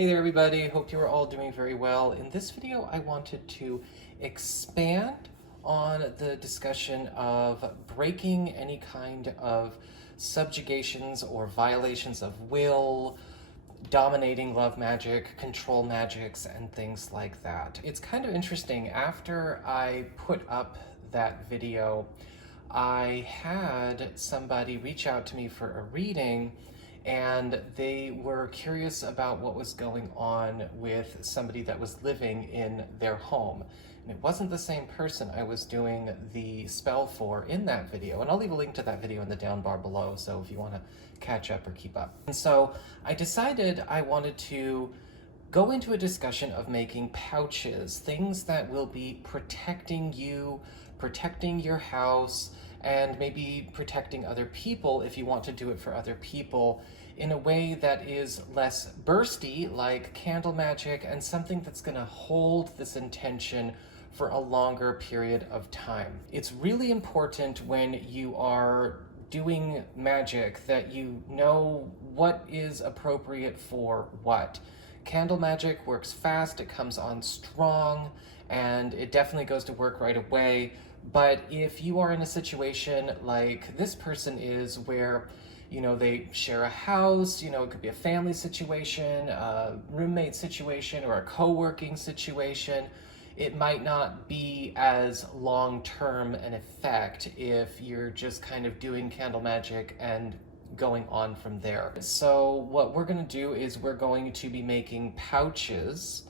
Hey there everybody, hope you are all doing very well. In this video I wanted to expand on the discussion of breaking any kind of subjugations or violations of will, dominating love magic, control magics, and things like that. It's kind of interesting, after I put up that video, I had somebody reach out to me for a reading, and they were curious about what was going on with somebody that was living in their home. And it wasn't the same person I was doing the spell for in that video. And I'll leave a link to that video in the down bar below, so if you want to catch up or keep up. And so I decided I wanted to go into a discussion of making pouches, things that will be protecting you, protecting your house, and maybe protecting other people if you want to do it for other people in a way that is less bursty, like candle magic, and something that's going to hold this intention for a longer period of time. It's really important when you are doing magic that you know what is appropriate for what. Candle magic works fast, it comes on strong, and it definitely goes to work right away. But if you are in a situation like this person is, where they share a house, it could be a family situation, a roommate situation, or a co-working situation, it might not be as long-term an effect if you're just kind of doing candle magic and going on from there. So what we're going to do is we're going to be making pouches,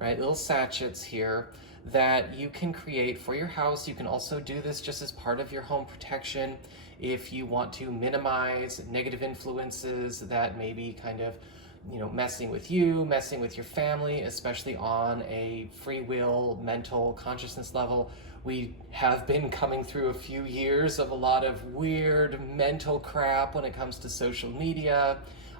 right, little sachets here, that you can create for your house. You can also do this just as part of your home protection if you want to minimize negative influences that may be kind of, messing with you, messing with your family, especially on a free will, mental consciousness level. We have been coming through a few years of a lot of weird mental crap when it comes to social media,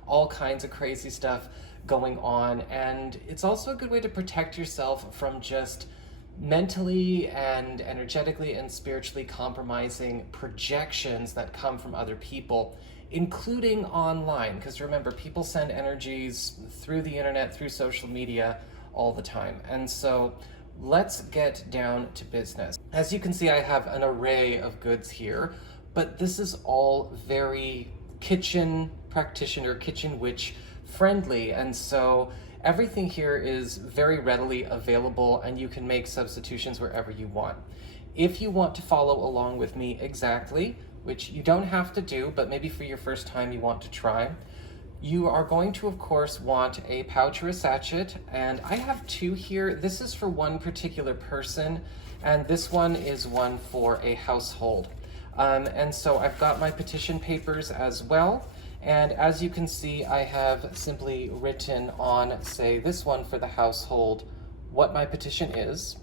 all kinds of crazy stuff going on. And it's also a good way to protect yourself from just mentally and energetically and spiritually compromising projections that come from other people, including online. Because remember, people send energies through the internet, through social media all the time. And so let's get down to business. As you can see, I have an array of goods here, but this is all very kitchen practitioner, kitchen witch friendly. And so everything here is very readily available, and you can make substitutions wherever you want. If you want to follow along with me exactly, which you don't have to do, but maybe for your first time you want to try, you are going to, of course, want a pouch or a sachet, and I have two here. This is for one particular person, and this one is one for a household. And so I've got my petition papers as well. And as you can see, I have simply written on, say, this one for the household, what my petition is.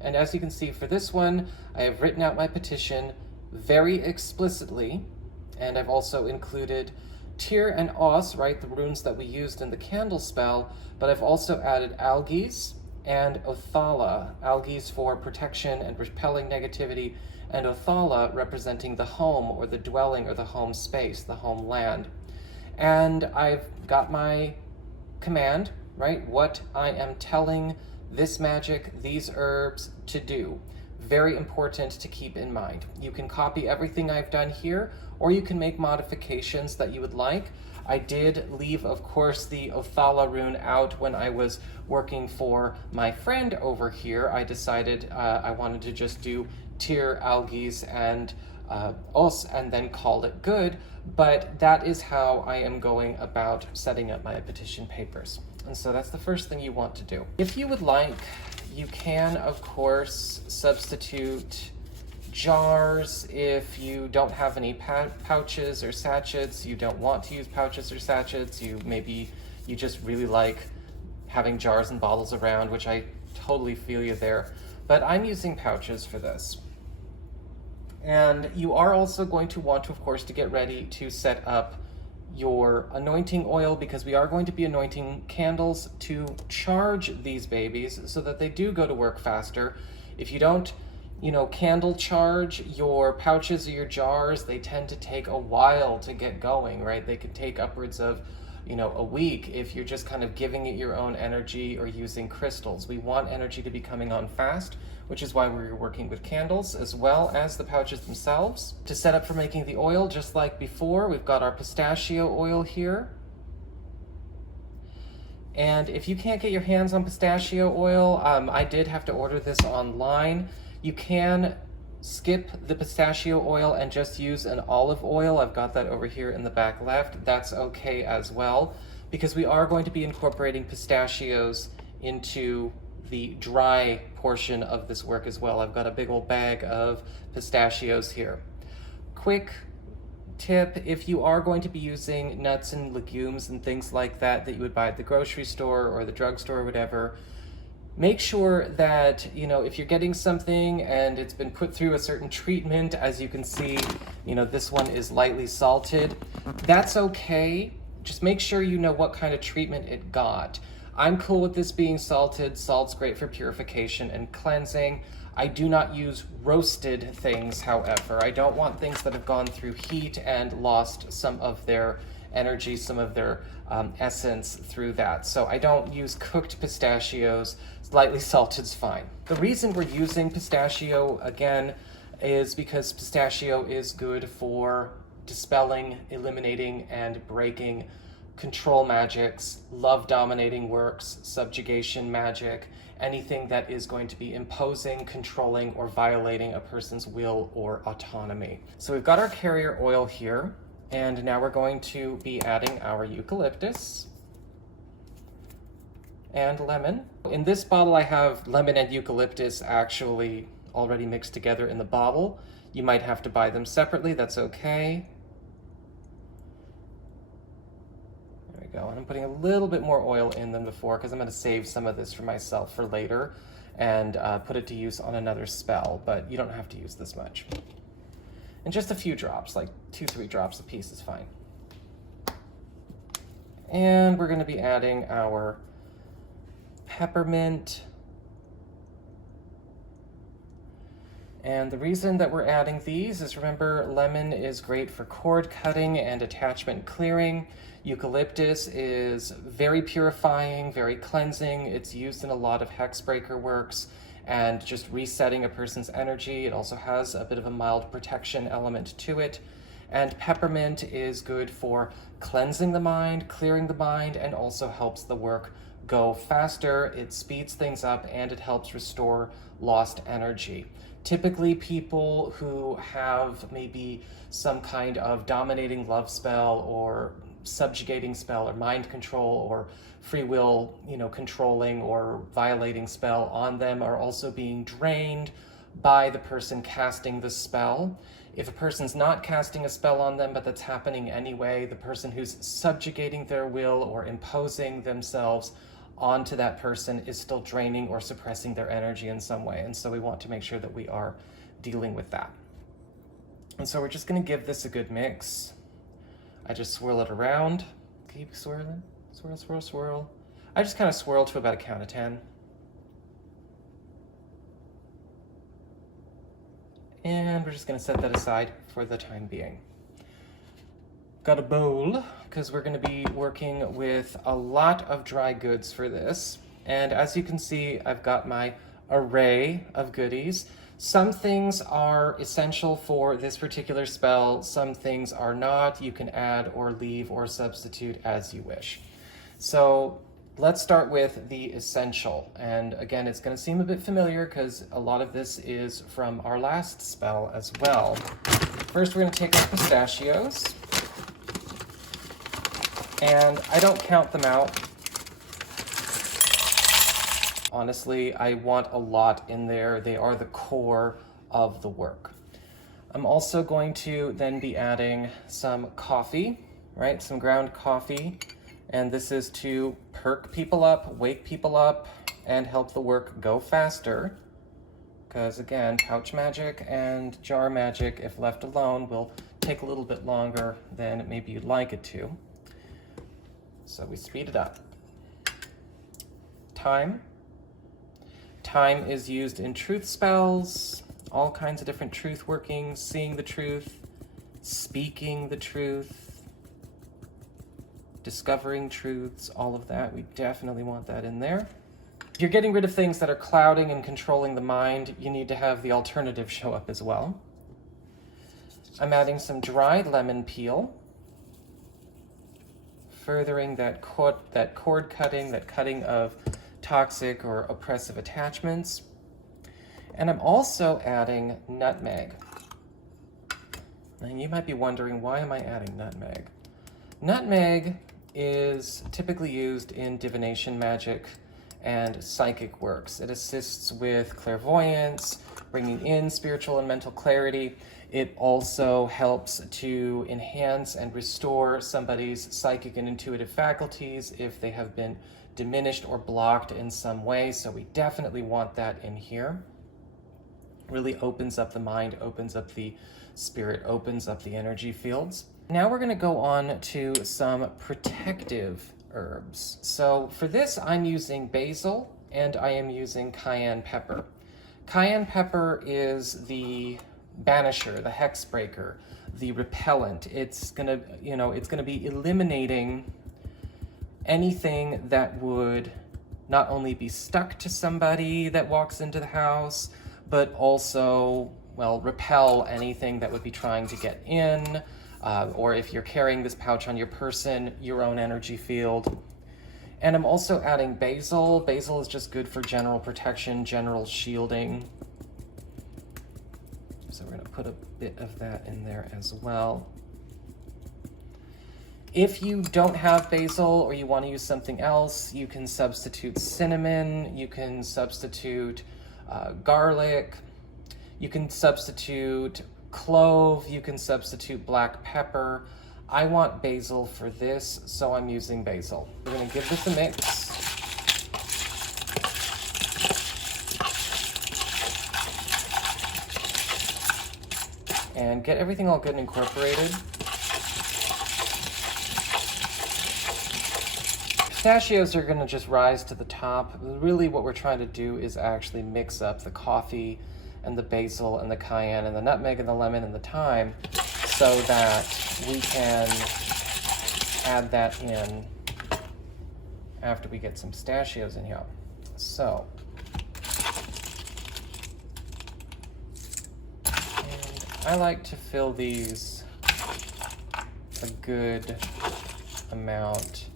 And as you can see, for this one, I have written out my petition very explicitly. And I've also included Tyr and Os, right, the runes that we used in the candle spell. But I've also added Algiz and Othala. Algiz for protection and repelling negativity, and Othala representing the home or the dwelling or the home space, the homeland. And I've got my command, right? What I am telling this magic, these herbs to do. Very important to keep in mind. You can copy everything I've done here, or you can make modifications that you would like. I did leave, of course, the Othala rune out when I was working for my friend over here. I decided I wanted to just do Tyr, Algiz, and Os, and then call it good. But that is how I am going about setting up my petition papers. And so that's the first thing you want to do. If you would like, you can, of course, substitute jars. If you don't have any pouches or sachets, you don't want to use pouches or sachets, maybe you just really like having jars and bottles around, which I totally feel you there. But I'm using pouches for this. And you are also going to want to, of course, to get ready to set up your anointing oil, because we are going to be anointing candles to charge these babies so that they do go to work faster. If you don't, candle charge your pouches or your jars, they tend to take a while to get going, right? They could take upwards of a week if you're just kind of giving it your own energy or using crystals. We want energy to be coming on fast, which is why we're working with candles as well as the pouches themselves. To set up for making the oil, just like before, we've got our pistachio oil here. And if you can't get your hands on pistachio oil, I did have to order this online. You can skip the pistachio oil and just use an olive oil. I've got that over here in the back left. That's okay as well, because we are going to be incorporating pistachios into the dry portion of this work as well. I've got a big old bag of pistachios here. Quick tip, if you are going to be using nuts and legumes and things like that that you would buy at the grocery store or the drugstore or whatever, make sure that, if you're getting something and it's been put through a certain treatment, as you can see, this one is lightly salted. That's okay. Just make sure you know what kind of treatment it got. I'm cool with this being salted. Salt's great for purification and cleansing. I do not use roasted things, however. I don't want things that have gone through heat and lost some of their energy, some of their essence through that. So I don't use cooked pistachios. Lightly salted's fine. The reason we're using pistachio again is because pistachio is good for dispelling, eliminating, and breaking control magics, love dominating works, subjugation magic, anything that is going to be imposing, controlling, or violating a person's will or autonomy. So we've got our carrier oil here, and now we're going to be adding our eucalyptus and lemon. In this bottle, I have lemon and eucalyptus actually already mixed together in the bottle. You might have to buy them separately, that's okay. There we go, and I'm putting a little bit more oil in than before because I'm going to save some of this for myself for later and put it to use on another spell, but you don't have to use this much. And just a few drops, like 2-3 drops a piece is fine. And we're going to be adding our peppermint. And the reason that we're adding these is, remember, lemon is great for cord cutting and attachment clearing. Eucalyptus is very purifying, very cleansing. It's used in a lot of hexbreaker works and just resetting a person's energy. It also has a bit of a mild protection element to it. And peppermint is good for cleansing the mind, clearing the mind, and also helps the work go faster. It speeds things up and it helps restore lost energy. Typically, people who have maybe some kind of dominating love spell or subjugating spell or mind control or free will, controlling or violating spell on them are also being drained by the person casting the spell. If a person's not casting a spell on them, but that's happening anyway, the person who's subjugating their will or imposing themselves onto that person is still draining or suppressing their energy in some way. And so we want to make sure that we are dealing with that. And so we're just going to give this a good mix. I just swirl it around. Keep swirling. Swirl, swirl, swirl. I just kind of swirl to about a count of 10. And we're just going to set that aside for the time being. Got a bowl, because we're going to be working with a lot of dry goods for this. And as you can see, I've got my array of goodies. Some things are essential for this particular spell, some things are not. You can add or leave or substitute as you wish. So let's start with the essential. And again, it's going to seem a bit familiar because a lot of this is from our last spell as well. First, we're going to take our pistachios. And I don't count them out. Honestly, I want a lot in there. They are the core of the work. I'm also going to then be adding some coffee, right? Some ground coffee. And this is to perk people up, wake people up, and help the work go faster. Because again, pouch magic and jar magic, if left alone, will take a little bit longer than maybe you'd like it to. So we speed it up. Thyme. Thyme is used in truth spells, all kinds of different truth workings, seeing the truth, speaking the truth. discovering truths, all of that. We definitely want that in there. If you're getting rid of things that are clouding and controlling the mind, you need to have the alternative show up as well. I'm adding some dried lemon peel, furthering that cord cutting, that cutting of toxic or oppressive attachments. And I'm also adding nutmeg. And you might be wondering, why am I adding nutmeg? Nutmeg is typically used in divination magic and psychic works. It assists with clairvoyance, bringing in spiritual and mental clarity. It also helps to enhance and restore somebody's psychic and intuitive faculties if they have been diminished or blocked in some way. So we definitely want that in here. Really opens up the mind, opens up the spirit, opens up the energy fields. Now we're going to go on to some protective herbs. So for this, I'm using basil and I am using cayenne pepper. Cayenne pepper is the banisher, the hex breaker, the repellent. It's gonna be eliminating anything that would not only be stuck to somebody that walks into the house, but also, well, repel anything that would be trying to get in, or if you're carrying this pouch on your person, your own energy field. And I'm also adding basil. Basil is just good for general protection, general shielding. So we're gonna put a bit of that in there as well. If you don't have basil or you want to use something else, you can substitute cinnamon, you can substitute garlic, you can substitute clove, you can substitute black pepper. I want basil for this, so I'm using basil. We're gonna give this a mix. And get everything all good and incorporated. Pistachios are gonna just rise to the top. Really what we're trying to do is actually mix up the coffee and the basil and the cayenne and the nutmeg and the lemon and the thyme so that we can add that in after we get some pistachios in here. So, and I like to fill these a good amount.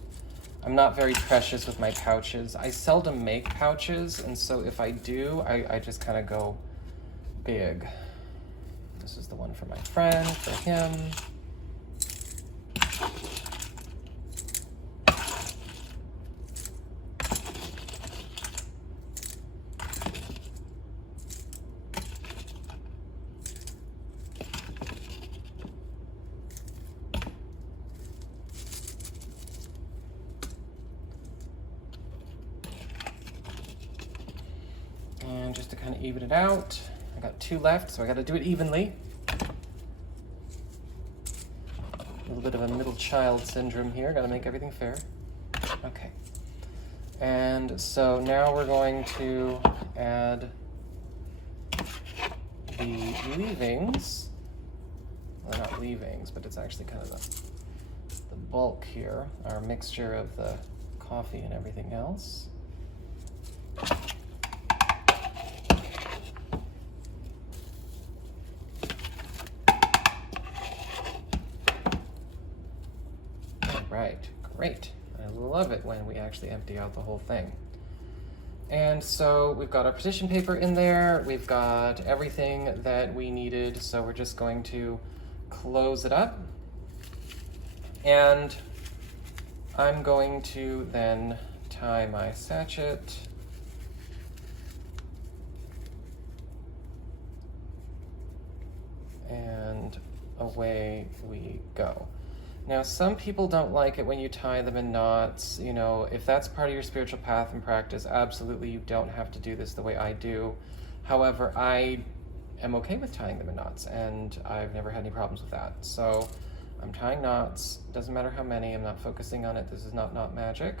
I'm not very precious with my pouches. I seldom make pouches, and so if I do, I just kind of go big. This is the one for my friend, for him. And just to kind of even it out, I got 2 left, so I got to do it evenly. A little bit of a middle child syndrome here, got to make everything fair. Okay. And so now we're going to add the leavings. Well, not leavings, but it's actually kind of the bulk here, our mixture of the coffee and everything else. Right, great. I love it when we actually empty out the whole thing. And so we've got our petition paper in there, we've got everything that we needed, so we're just going to close it up. And I'm going to then tie my sachet. And away we go. Now, some people don't like it when you tie them in knots. You know, if that's part of your spiritual path and practice, absolutely you don't have to do this the way I do. However, I am okay with tying them in knots, and I've never had any problems with that. So I'm tying knots, doesn't matter how many, I'm not focusing on it. This is not knot magic.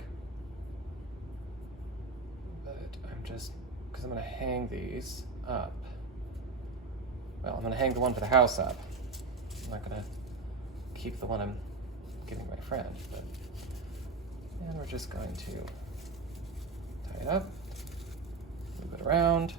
But I'm just, because I'm gonna hang these up. Well, I'm gonna hang the one for the house up. I'm not gonna keep the one I'm giving my friend, but And we're just going to tie it up, move it around.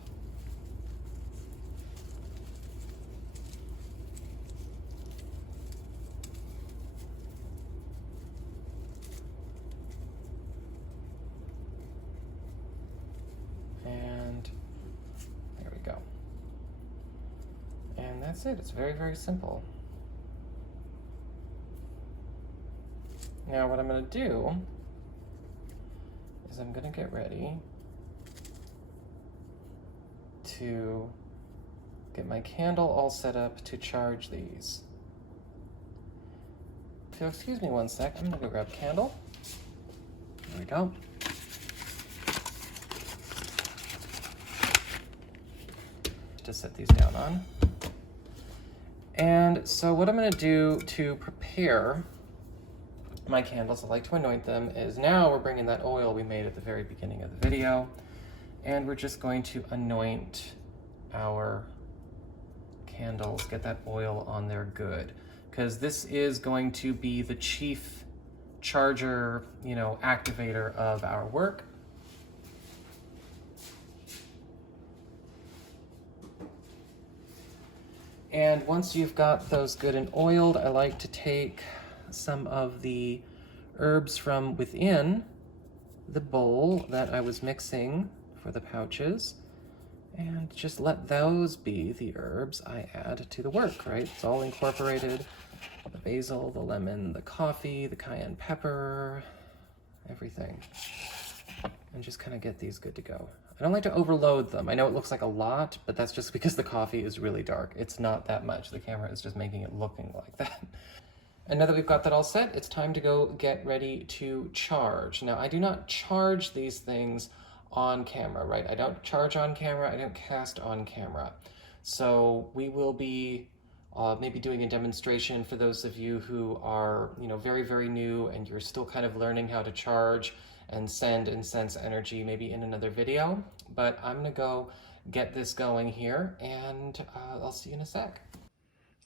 And there we go. And that's it. It's very, very simple. Now what I'm going to do is I'm going to get ready to get my candle all set up to charge these. So excuse me one sec, I'm going to go grab a candle. There we go. To set these down on. And so what I'm going to do to prepare my candles, I like to anoint them, is now we're bringing that oil we made at the very beginning of the video, and we're just going to anoint our candles, get that oil on there good, because this is going to be the chief charger, activator of our work. And once you've got those good and oiled, I like to take some of the herbs from within the bowl that I was mixing for the pouches and just let those be the herbs I add to the work, right? It's all incorporated. The basil, the lemon, the coffee, the cayenne pepper, everything. And just kind of get these good to go. I don't like to overload them. I know it looks like a lot, but that's just because the coffee is really dark. It's not that much. The camera is just making it looking like that. And now that we've got that all set, it's time to go get ready to charge. Now, I do not charge these things on camera, right? I don't charge on camera, I don't cast on camera. So we will be maybe doing a demonstration for those of you who are, very, very new and you're still kind of learning how to charge and send and sense energy, maybe in another video. But I'm gonna go get this going here, and I'll see you in a sec.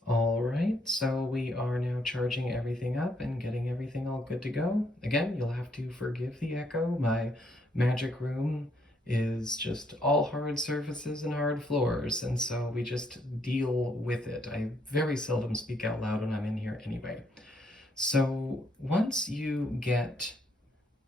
All right, so we are now charging everything up and getting everything all good to go. Again, you'll have to forgive the echo. My magic room is just all hard surfaces and hard floors, and so we just deal with it. I very seldom speak out loud when I'm in here anyway. So once you get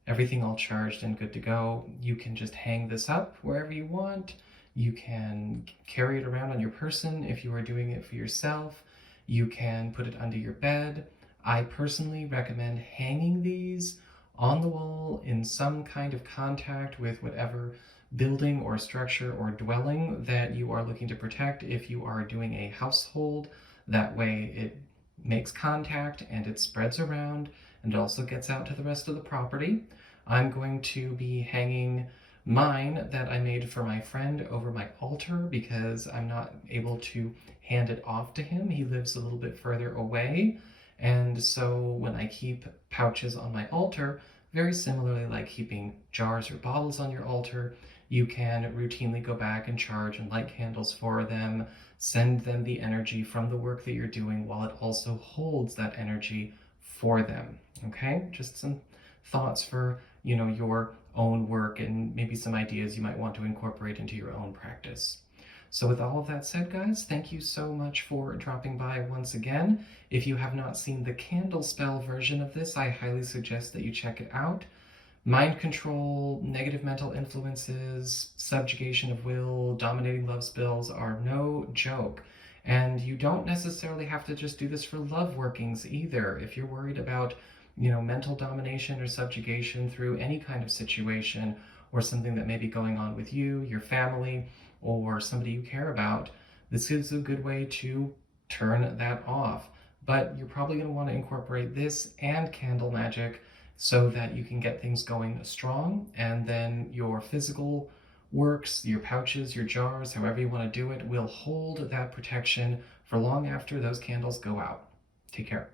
everything all charged and good to go, you can just hang this up wherever you want. You can carry it around on your person if you are doing it for yourself. You can put it under your bed. I personally recommend hanging these on the wall in some kind of contact with whatever building or structure or dwelling that you are looking to protect. If you are doing a household, that way it makes contact and it spreads around and also gets out to the rest of the property. I'm going to be hanging mine that I made for my friend over my altar because I'm not able to hand it off to him. He lives a little bit further away. And so when I keep pouches on my altar, very similarly like keeping jars or bottles on your altar, you can routinely go back and charge and light candles for them, send them the energy from the work that you're doing while it also holds that energy for them. Okay, just some thoughts for your own work and maybe some ideas you might want to incorporate into your own practice. So with all of that said, guys, thank you so much for dropping by once again. If you have not seen the candle spell version of this, I highly suggest that you check it out. Mind control, negative mental influences, subjugation of will, dominating love spells are no joke. And you don't necessarily have to just do this for love workings either. If you're worried about mental domination or subjugation through any kind of situation or something that may be going on with you, your family, or somebody you care about, this is a good way to turn that off. But you're probably going to want to incorporate this and candle magic so that you can get things going strong, and then your physical works, your pouches, your jars, however you want to do it, will hold that protection for long after those candles go out. Take care.